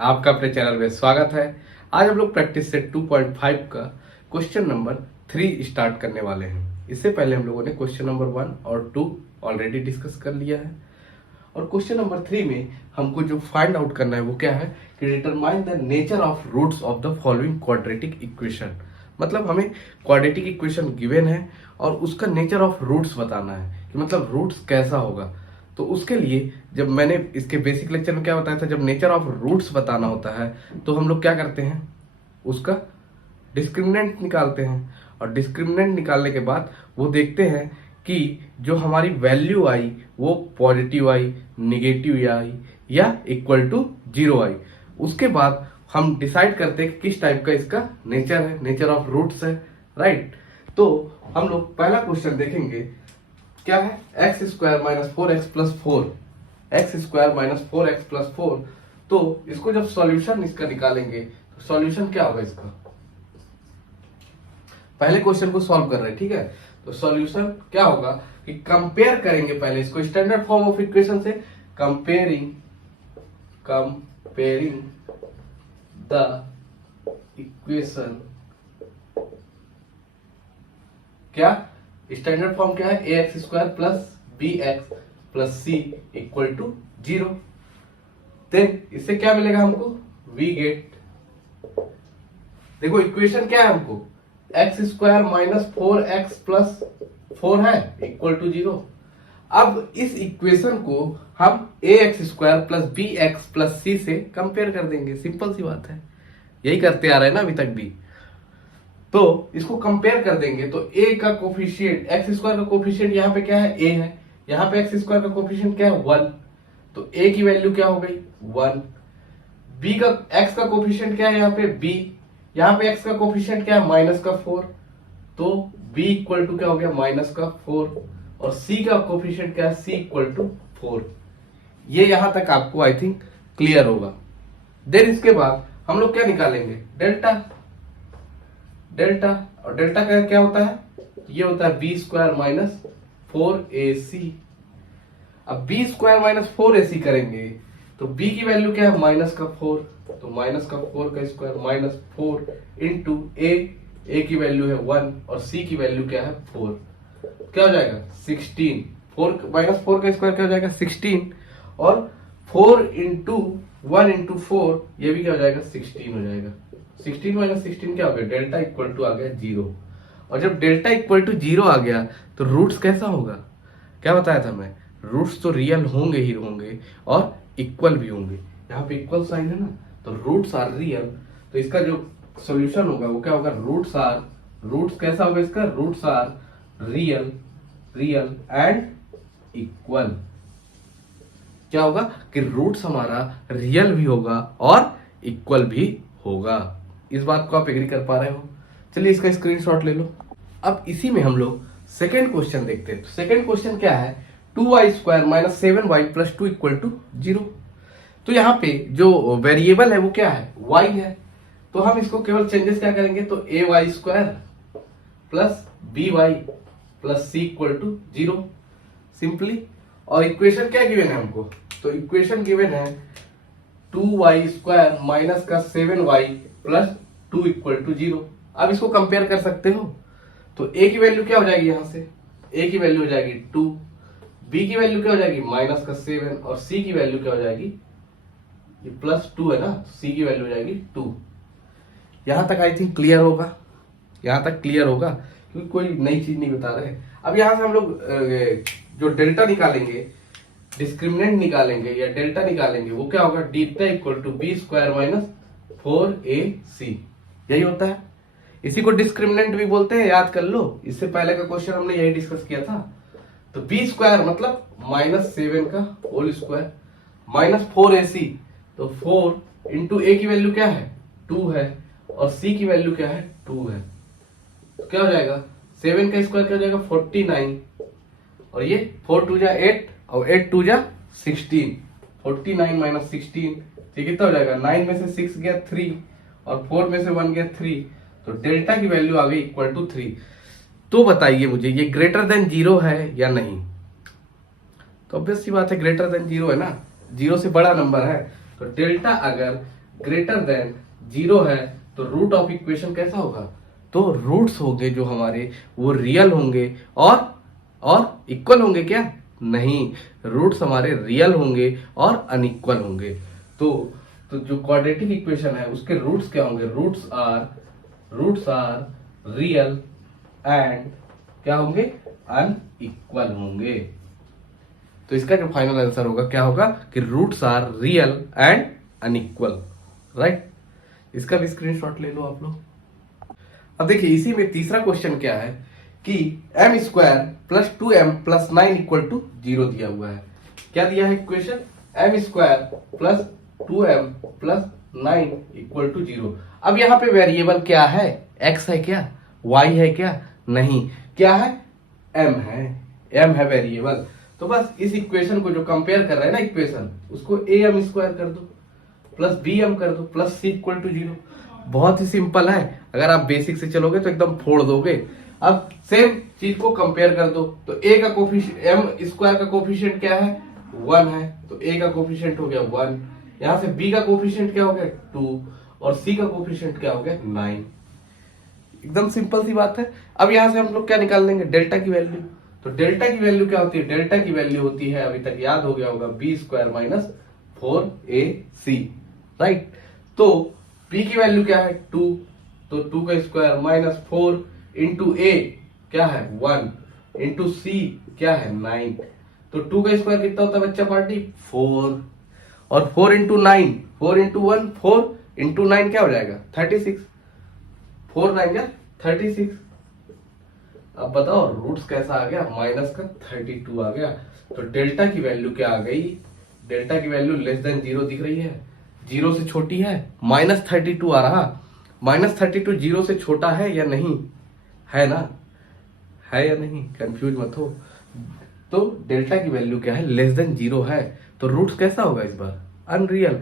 आपका अपने चैनल में स्वागत है। आज हम लोग प्रैक्टिस सेट 2.5 का क्वेश्चन नंबर 3 स्टार्ट करने वाले हैं। इससे पहले हम लोगों ने क्वेश्चन नंबर 1 और 2 ऑलरेडी डिस्कस कर लिया है और क्वेश्चन नंबर 3 में हमको जो फाइंड आउट करना है वो क्या है कि determine the nature of roots of the following quadratic equation. मतलब हमें क्वाड्रेटिक इक्वेशन गिवन है और उसका नेचर ऑफ रूट्स बताना है कि मतलब रूट्स कैसा होगा। तो उसके लिए जब मैंने इसके बेसिक लेक्चर में क्या बताया था, जब नेचर ऑफ रूट्स बताना होता है तो हम लोग क्या करते हैं, उसका डिस्क्रिमिनेंट निकालते हैं और डिस्क्रिमिनेंट निकालने के बाद वो देखते हैं कि जो हमारी वैल्यू आई वो पॉजिटिव आई, निगेटिव आई या इक्वल टू जीरो आई। उसके बाद हम डिसाइड करते हैं कि किस टाइप का इसका नेचर है, नेचर ऑफ रूट्स है, राइट। तो हम लोग पहला क्वेश्चन देखेंगे, क्या है, X square minus four X plus four, x square minus four X plus four. तो इसको जब सॉल्यूशन इसका निकालेंगे तो सॉल्यूशन क्या होगा इसका, पहले क्वेश्चन को सॉल्व कर रहे हैं, ठीक है। तो सॉल्यूशन क्या होगा कि कंपेयर करेंगे पहले इसको स्टैंडर्ड फॉर्म ऑफ इक्वेशन से, कंपेयरिंग द इक्वेशन, क्या स्टैंडर्ड फॉर्म क्या है, A X square plus B X plus C equal to zero. Then इससे क्या मिलेगा हमको, वी गेट, देखो इक्वेशन क्या है हमको, X square minus four X plus four है इक्वल टू जीरो। अब इस इक्वेशन को हम A X square plus B X plus C से कंपेयर कर देंगे, सिंपल सी बात है, यही करते आ रहे हैं ना अभी तक भी। तो इसको कंपेयर कर देंगे तो a का कोफिशिएंट, एक्स स्क्वायर का कोफिशिएंट यहाँ पे क्या है, a है, यहाँ पे एक्स स्क्वायर का कोफिशिएंट क्या है, 1, तो a की वैल्यू क्या हो गई 1। b का, x का कोफिशिएंट क्या है यहाँ पे b, यहाँ पे x का कोफिशिएंट क्या है माइनस का 4, तो b इक्वल टू क्या हो गया माइनस का 4, और c का कोफिशिएंट क्या है c इक्वल टू 4। ये यहां तक आपको आई थिंक क्लियर होगा। देन इसके बाद हम लोग क्या निकालेंगे, डेल्टा, डेल्टा, और डेल्टा का क्या होता है, ये होता है बी स्क्वायर माइनस फोर ए सी। अब बी स्क्वायर माइनस फोर ए सी करेंगे तो बी की वैल्यू क्या है माइनस का 4, तो माइनस का 4 का स्क्वायर माइनस 4 इंटू ए की वैल्यू है 1 और सी की वैल्यू क्या है 4, क्या हो जाएगा 16, 4 माइनस 4 का स्क्वायर क्या हो जाएगा 16, और 4 इंटू 1 इंटू 4 ये भी क्या हो जाएगा 16 हो जाएगा। 16 माइनस 16 क्या हो गया, डेल्टा इक्वल टू आ गया 0। और जब डेल्टा इक्वल टू 0 आ गया तो रूट्स कैसा होगा, क्या बताया था मैं, रूट्स तो रियल होंगे ही होंगे और इक्वल भी होंगे, यहाँ पे इक्वल साइन है ना, तो रूट्स आर रियल। तो इसका जो सॉल्यूशन होगा वो क्या होगा, रूट्स कैसा होगा इसका, roots are real and equal. क्या होगा कि रूट्स हमारा रियल भी होगा और इक्वल भी होगा। इस बात को आप एग्री कर पा रहे हो, चलिए इसका स्क्रीनशॉट ले लो। अब इसी में हम लोग सेकेंड क्वेश्चन देखते हैं। सेकेंड क्वेश्चन क्या है, 2y square minus 7y plus 2 equal to 0। तो यहाँ पे जो वेरिएबल है वो क्या है, y है, तो हम इसको केवल चेंजेस क्या करेंगे, तो ay square plus by plus c equal to 0 simply. और इक्वेशन क्या गिवन है हमको, तो इक्वेशन गिवन है 2y स्क्वायर माइनस का 7y प्लस 2 इक्वल टू 0। अब इसको कंपेयर कर सकते हो, तो a की वैल्यू क्या हो जाएगी, यहां से a की वैल्यू हो जाएगी 2, b की वैल्यू क्या हो जाएगी माइनस का 7 और c की वैल्यू क्या हो जाएगी, ये प्लस 2 है ना, c की वैल्यू हो जाएगी 2। यहां तक आई थिंक क्लियर होगा, यहां तक क्लियर होगा क्योंकि कोई नई चीज नहीं बता रहे। अब यहां से हम लोग जो डेल्टा निकालेंगे, डिस्क्रिमिनेंट निकालेंगे या डेल्टा निकालेंगे, वो क्या होगा, delta equal to B square minus 4ac, यही होता है। इसी को डिस्क्रिमिनेंट भी बोलते हैं, याद कर लो, इससे पहले का क्वेश्चन हमने यही डिस्कस किया था। तो बी स्क्वायर मतलब माइनस 7 का होल स्क्वायर माइनस 4ac, तो 4 इंटू ए की वैल्यू क्या है 2 है और सी की वैल्यू क्या है 2 है, तो क्या हो जाएगा 7 का स्क्वायर क्या हो जाएगा 49, और ये 4 2 जा 8 और 8 2 जा 16, 49 माइनस 16, ये कितना हो जाएगा, 9 में से 6 गया 3 और 4 में से 1 गया 3, तो डेल्टा की वैल्यू आ गई इक्वल टू 3। तो बताइए मुझे ये ग्रेटर देन 0 है या नहीं, तो ऑब्वियस सी बात है ग्रेटर देन 0 है ना, 0 से बड़ा नंबर है, तो डेल्टा अगर ग्रेटर देन 0 है तो रूट ऑफ इक्वेशन कैसा होगा, तो रूट्स होंगे जो हमारे वो रियल होंगे और इक्वल होंगे क्या, नहीं, रूट्स हमारे रियल होंगे और अनइक्वल होंगे। तो जो क्वाड्रेटिक इक्वेशन है उसके रूट्स क्या होंगे, रूट्स आर रियल एंड क्या होंगे, अनइक्वल होंगे। तो इसका जो फाइनल आंसर होगा क्या होगा कि roots are real and unequal, right. इसका भी स्क्रीनशॉट ले लो आप लोग। अब देखिए इसी में तीसरा क्वेश्चन क्या है कि m square plus 2m plus 9 equal to 0 दिया हुआ है। क्या दिया है equation, m square plus 2m plus 9 equal to 0। अब यहाँ पे वेरिएबल क्या है, x है क्या, y है क्या, नहीं, क्या है, m है वेरिएबल। तो बस इस इक्वेशन को जो कंपेयर कर रहे हैं ना इक्वेशन, उसको am स्क्वायर कर दो प्लस bm कर दो प्लस c इक्वल टू 0। बहुत ही सिंपल है, अगर आप बेसिक से चलोगे तो एकदम फोड़ दोगे। अब सेम चीज को कंपेयर कर दो, तो a का कोफिशिएंट m स्क्वायर का कोफिशिएंट क्या है, 1 है, तो a का कोफिशिएंट हो गया 1, यहां से b का कोफिशिएंट क्या हो गया 2 और c का कोफिशिएंट क्या हो गया 9। एकदम सिंपल सी बात है। अब यहां से हम लोग क्या निकाल लेंगे, डेल्टा की वैल्यू। तो डेल्टा की वैल्यू क्या होती है, डेल्टा की वैल्यू होती है, अभी तक याद हो गया होगा, B square minus 4ac, right. तो p की वैल्यू क्या है 2, तो 2 का स्क्वायर माइनस 4 इंटू a क्या है 1 इंटू c क्या है 9। तो 2 का स्क्वायर कितना होता है बच्चा पार्टी 4, और 4 इंटू 9, 4 इंटू 1 4 इंटू 9 क्या हो जाएगा 36, 4 9 क्या 36। अब बताओ रूट्स कैसा आ गया, माइनस का 32 आ गया। तो डेल्टा की वैल्यू क्या आ गई, डेल्टा की वैल्यू लेस देन 0 दिख रही है, 0 से छोटी है, माइनस 32 आ रहा, माइनस 32 0 से छोटा है या नहीं, है ना, है या नहीं, कंफ्यूज मत हो। तो डेल्टा की वैल्यू क्या है, लेस देन 0 है, तो रूट्स कैसा होगा इस बार, अनरियल।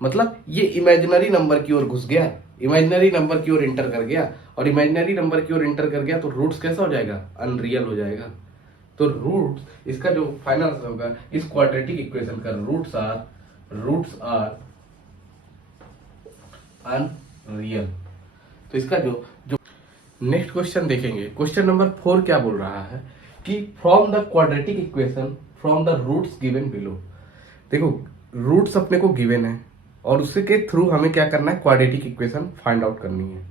मतलब ये इमेजिनरी नंबर की ओर घुस गया, इमेजिनरी नंबर की ओर इंटर कर गया, और इमेजिनरी नंबर की ओर इंटर कर गया तो रूट्स कैसा हो जाएगा, अनरियल हो जाएगा। तो रूट्स, इसका जो फाइनल आंसर होगा इस क्वाड्रेटिक इक्वेशन का, रूट्स आर अनरियल। तो इसका जो नेक्स्ट क्वेश्चन देखेंगे, क्वेश्चन नंबर 4 क्या बोल रहा है कि from the quadratic equation from the roots given below. देखो रूट्स अपने को गिवन है और उसके थ्रू हमें क्या करना है, क्वाड्रेटिक इक्वेशन फाइंड आउट करनी है।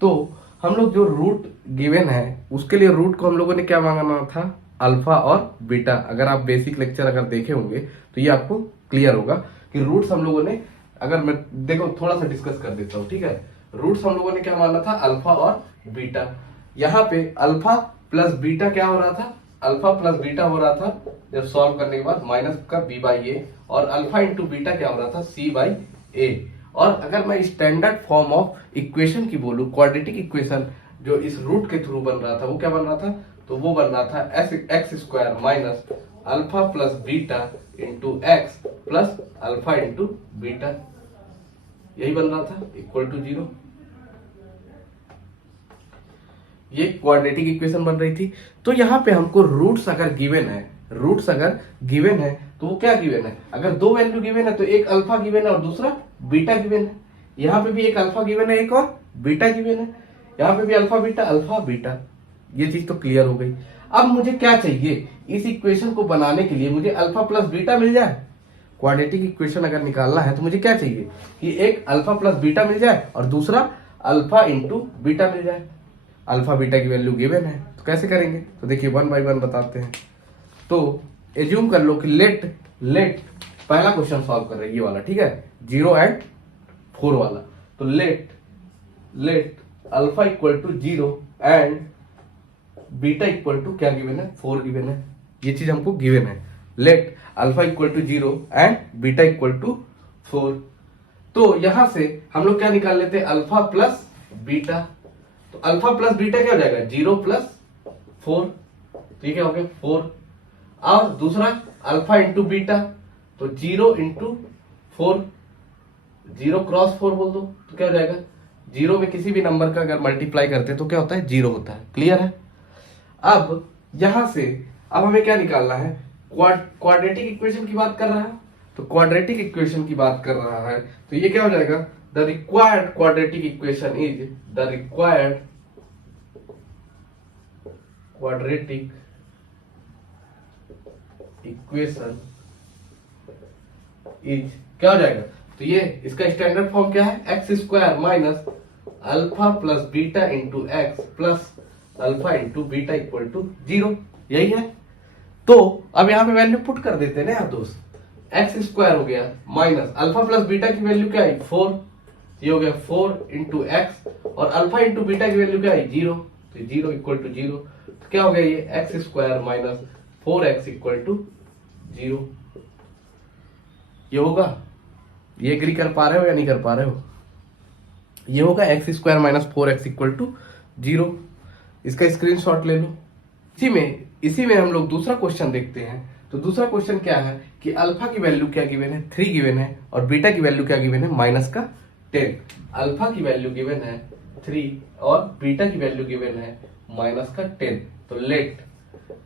तो हम लोग जो रूट गिवन है उसके लिए रूट को हम लोगों ने क्या मांगना था, अल्फा और बीटा। अगर आप बेसिक लेक्चर अगर देखे होंगे तो ये आपको क्लियर होगा कि रूट्स हम लोगों ने, अगर मैं देखो थोड़ा सा डिस्कस कर देता हूँ, ठीक है। रूट्स हम लोगों ने क्या माना था, अल्फा और बीटा। यहाँ पे अल्फा प्लस बीटा क्या हो रहा था, अल्फा प्लस बीटा हो रहा था जब सॉल्व करने के बाद माइनस का बी बाई ए, और अल्फा इंटू बीटा क्या हो रहा था, सी बाई ए। और अगर मैं स्टैंडर्ड फॉर्म ऑफ इक्वेशन की बोलूं, क्वाड्रेटिक इक्वेशन जो इस रूट के थ्रू बन रहा था वो क्या बन रहा था, तो वो बन रहा था x square minus alpha plus beta into X plus alpha into beta, यही बन रहा था इक्वल टू 0। ये क्वाड्रेटिक इक्वेशन बन रही थी। तो यहाँ पे हमको रूट्स अगर गिवन है, तो वो क्या गिवन है, अगर दो वैल्यू गिवन है तो एक अल्फा गिवन है और दूसरा बीटा गिवन है। यहाँ पे भी एक अल्फा गिवन है, एक और बीटा गिवन है, यहाँ पे भी अल्फा बीटा। ये चीज तो क्लियर हो गई। अब मुझे क्या चाहिए, इस इक्वेशन को बनाने के लिए मुझे अल्फा प्लस बीटा मिल जाए। क्वाड्रेटिक इक्वेशन अगर निकालना है तो मुझे क्या चाहिए कि एक अल्फा प्लस बीटा मिल जाए और दूसरा अल्फा इंटू बीटा मिल जाए। अल्फा बीटा की वैल्यू गिवन है तो कैसे करेंगे, तो देखिए 1 बाय 1 बताते हैं। तो एज्यूम कर लो कि लेट पहला क्वेश्चन सॉल्व कर रहे हैं ये वाला, ठीक है, 0 एंड 4 वाला। तो let alpha equal to 0 and beta equal to क्या गिवन है, 4 गिवन है। ये चीज हमको गिवन है, let alpha equal to 0 and beta equal to 4। तो यहां से हम लोग क्या निकाल लेते हैं, अल्फा प्लस बीटा। तो अल्फा प्लस बीटा क्या हो जाएगा, 0 प्लस 4, तो ये क्या हो गया 4। और दूसरा अल्फा इंटू बीटा, तो 0 इंटू 4, 0 क्रॉस 4 बोल दो तो क्या हो जाएगा, 0 में किसी भी नंबर का अगर मल्टीप्लाई करते हैं तो क्या होता है, 0 होता है। क्लियर है। अब यहां से अब हमें क्या निकालना है, क्वाड्रेटिक इक्वेशन की बात कर रहा है तो क्वाड्रेटिक इक्वेशन की बात कर रहा है, तो ये क्या हो जाएगा, the required quadratic equation is the required quadratic equation is क्या हो जाएगा, तो ये इसका स्टैंडर्ड फॉर्म क्या है, X square minus alpha plus beta into X plus alpha into beta equal to 0, यही है। तो अब यहाँ पे वैल्यू पुट कर देते हैं ना यार दोस्त, एक्स स्क्वायर हो गया माइनस अल्फा प्लस बीटा की वैल्यू क्या आई 4, ये हो गया 4 इंटू एक्स, और अल्फा इंटू बीटा की वैल्यू क्या आई 0, तो 0 इक्वल टू 0, तो क्या हो गया ये X square minus 4x equal to 0, ये होगा, ये एग्री कर पा रहे हो या नहीं कर पा रहे हो, ये होगा X square minus 4x equal to 0, इसका स्क्रीनशॉट ले लो। इसी में हम लोग दूसरा क्वेश्चन देखते हैं। तो दूसरा क्वेश्चन क्या है कि अल्फा की वैल्यू क्या गिवन है 3 गिवन है, और बीटा की वैल्यू क्या गिवन है -10। अल्फा की वैल्यू गिवन है 3 और बीटा की वैल्यू गिवन है -10। तो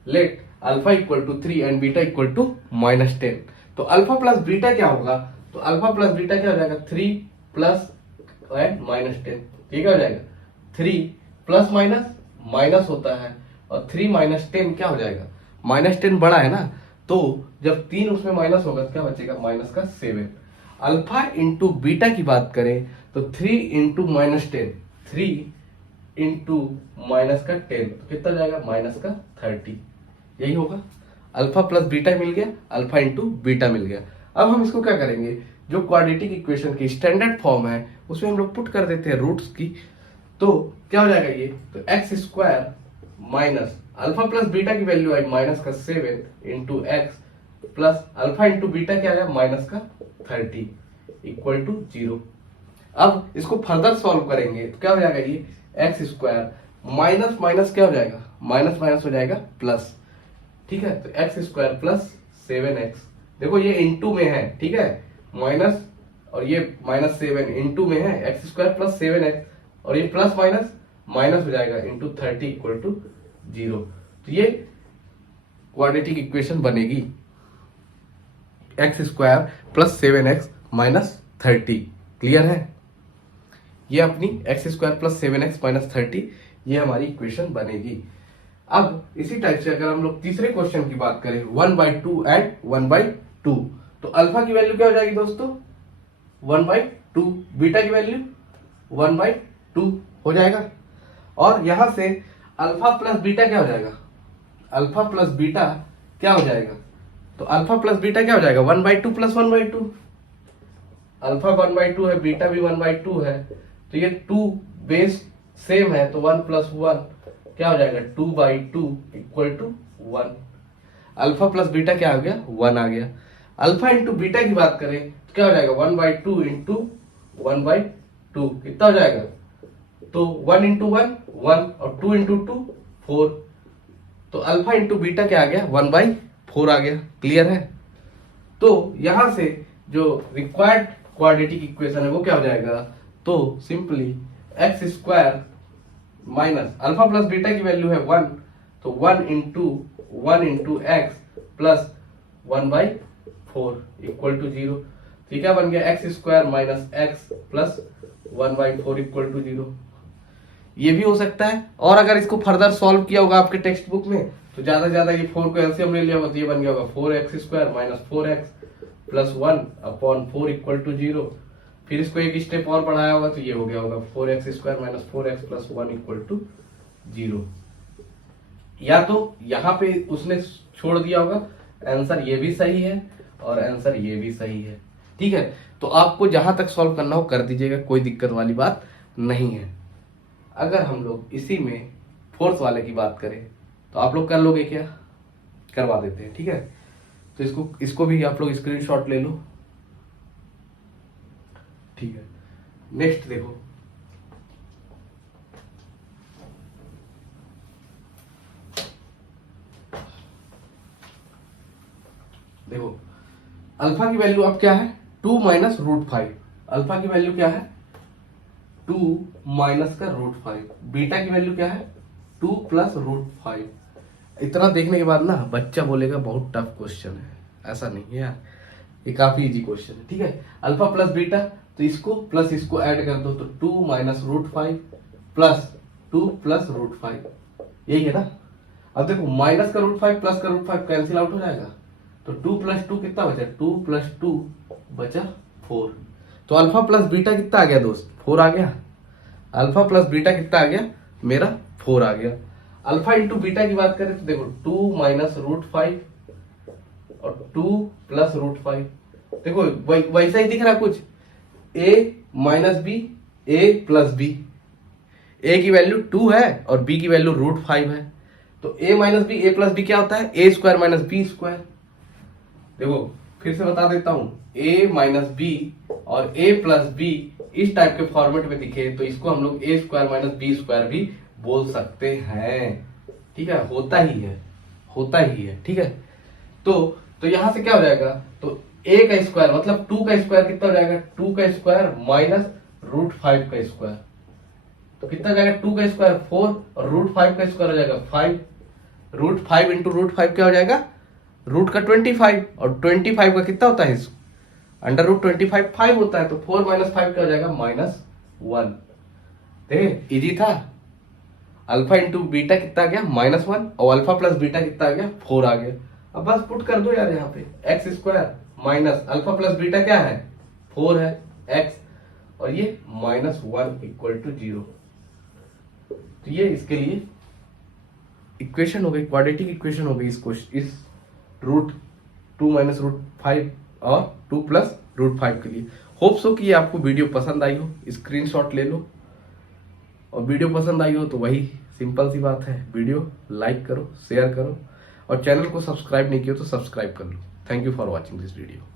let alpha equal to 3 and beta equal to -10। तो अल्फा प्लस बीटा क्या होगा, तो अल्फा प्लस बीटा क्या हो जाएगा 3 प्लस एंड -10, ठीक हो जाएगा 3 प्लस माइनस होता है, और 3 माइनस 10 क्या हो जाएगा, -10 बड़ा है ना, तो जब 3 उसमें माइनस होगा तो क्या बचेगा -7। अल्फा इंटू बीटा की बात करें तो 3 इंटू -10, 3 इंटू -10, तो कितना जाएगा -30, यही होगा। अल्फा प्लस बीटा मिल गया, अल्फा इंटू बीटा मिल गया। अब हम इसको क्या करेंगे, जो क्वाड्रेटिक इक्वेशन की स्टैंडर्ड फॉर्म है उसमें हम लोग पुट कर देते हैं रूट्स की, तो क्या हो जाएगा ये, तो x square minus alpha plus beta की वैल्यू आई -7 into X plus alpha into beta क्या आया -30 इक्वल टू 0। अब इसको फर्दर सॉल्व करेंगे तो क्या हो जाएगा ये एक्स स्क्वायर माइनस माइनस क्या हो जाएगा, माइनस माइनस हो जाएगा प्लस, ठीक है। तो एक्स स्क्वायर प्लस 7x, देखो ये इंटू में है, ठीक है, माइनस और ये -7 इंटू में है, एक्स स्क्वायर प्लस 7x, और ये प्लस माइनस माइनस हो जाएगा इंटू 30 इक्वल टू 0। तो ये क्वाड्रेटिक इक्वेशन बनेगी x square plus 7x minus 30, clear है। ये अपनी x square plus 7x minus 30 ये हमारी इक्वेशन बनेगी। अब इसी टाइप से अगर हम लोग तीसरे क्वेश्चन की बात करें 1/2 एंड 1/2, तो अल्फा की वैल्यू क्या हो जाएगी दोस्तों 1/2, बीटा की वैल्यू 1/2 हो जाएगा, और यहां से अल्फा प्लस बीटा क्या हो जाएगा, अल्फा प्लस बीटा क्या हो जाएगा, तो अल्फा प्लस बीटा क्या हो जाएगा 1/2 प्लस 1/2, अल्फा 1/2 है, बीटा भी 1/2 है, तो ये 2 बेस सेम है, तो 1 प्लस 1 क्या हो जाएगा 2/2 equal to 1। Alpha plus beta क्या आ गया 1 आ गया। अल्फा इंटू बीटा की बात करें तो क्या हो जाएगा 1/2 इंटू 1/2 कितना हो जाएगा, तो 1 इंटू 1 1 और 2 इंटू 2 4, तो अल्फा इंटू बीटा क्या आ गया 1/4 आ गया, क्लियर है। तो यहां से जो रिक्वायर्ड क्वाड्रेटिक इक्वेशन है वो क्या हो जाएगा, तो simply X square minus alpha plus beta की वैल्यू है 1, तो 1 into X plus 1/4 equal to 0। तो क्या बन गया X square minus X plus 1/4 equal to 0। ये भी हो सकता है, और अगर इसको फर्दर सॉल्व किया होगा आपके टेक्स्ट बुक में तो ज्यादा से ज्यादा ये 4 को एलसीएम ले लिया होगा तो ये बन गया होगा 4x square minus 4x plus 1/4 equal to 0। फिर इसको एक स्टेप और बढ़ाया होगा तो ये हो गया होगा 4x square minus 4x plus 1 equal to 0। या तो यहाँ पे उसने छोड़ दिया होगा, आंसर ये भी सही है और आंसर ये भी सही है, ठीक है। तो आपको जहां तक सॉल्व करना हो कर दीजिएगा, कोई दिक्कत वाली बात नहीं है। अगर हम लोग इसी में फोर्थ वाले की बात करें तो आप लोग कर लोगे क्या, करवा देते हैं, ठीक है। तो इसको भी आप लोग स्क्रीनशॉट ले लो, ठीक है। नेक्स्ट देखो अल्फा की वैल्यू अब क्या है 2 माइनस √5, अल्फा की वैल्यू क्या है 2 माइनस का √5, बीटा की वैल्यू क्या है 2 प्लस √5। इतना देखने के बाद ना बच्चा बोलेगा बहुत टफ क्वेश्चन है, ऐसा नहीं है यार, ये काफी इजी क्वेश्चन है, ठीक है। अल्फा प्लस बीटा, तो इसको प्लस इसको ऐड कर दो तो 2 minus root 5 plus 2 plus root 5, यही है ना। अब देखो माइनस का रूट 5 प्लस का रूट 5 कैंसिल आउट हो जाएगा, तो 2 प्लस 2 कितना बचा, 2 प्लस 2 बचा 4। तो अल्फा प्लस बीटा कितना आ गया दोस्त, 4 आ गया। अल्फा प्लस बीटा कितना आ गया मेरा, 4 आ गया। अल्फा इंटू बीटा की बात करें तो देखो 2 माइनस रूट 5 और 2 प्लस रूट 5, देखो वैसा ही दिख रहा कुछ, a minus B, A plus B. A की वैल्यू 2 है और बी की वैल्यू रूट 5 है, तो a minus B, A plus B क्या होता है, A square minus B square. देखो फिर से बता देता हूं, a माइनस बी और a प्लस बी इस टाइप के फॉर्मेट में दिखे तो इसको हम लोग A square minus B square भी बोल सकते हैं, ठीक है। होता ही है, होता ही है, ठीक है। तो यहां से क्या हो जाएगा, तो a का स्क्वायर मतलब 2 का स्क्वायर कितना हो जाएगा, 2 का स्क्वायर माइनस रूट 5 का स्क्वायर, तो कितना हो जाएगा, 2 का स्क्वायर 4 और रूट 5 का स्क्वायर हो जाएगा 5। रूट 5 इंटू रूट 5 क्या हो जाएगा, रूट का 25 और 25 का कितना होता है, अंडर रूट 25 5 होता है, तो 4 माइनस 5 क्या हो जाएगा, -1। देखिए इजी था। अल्फा इंटू बीटा कितना आ गया, -1 और अल्फा प्लस बीटा कितना आ गया, 4 आ गया। अब बस पुट कर दो यार यहाँ पे, x square minus alpha plus beta क्या है, 4 है एक्स, और ये -1 इक्वल टू 0। तो ये इसके लिए इक्वेशन हो गई, क्वाड्रेटिक इक्वेशन हो गई इस रूट 2 माइनस रूट 5 और 2 प्लस रूट 5 के लिए। होप सो कि ये आपको वीडियो पसंद आई हो, स्क्रीनशॉट ले लो, और वीडियो पसंद आई हो तो वही सिंपल सी बात है, वीडियो लाइक करो, शेयर करो, और चैनल को सब्सक्राइब नहीं किया तो सब्सक्राइब कर लो। Thank you for watching this video.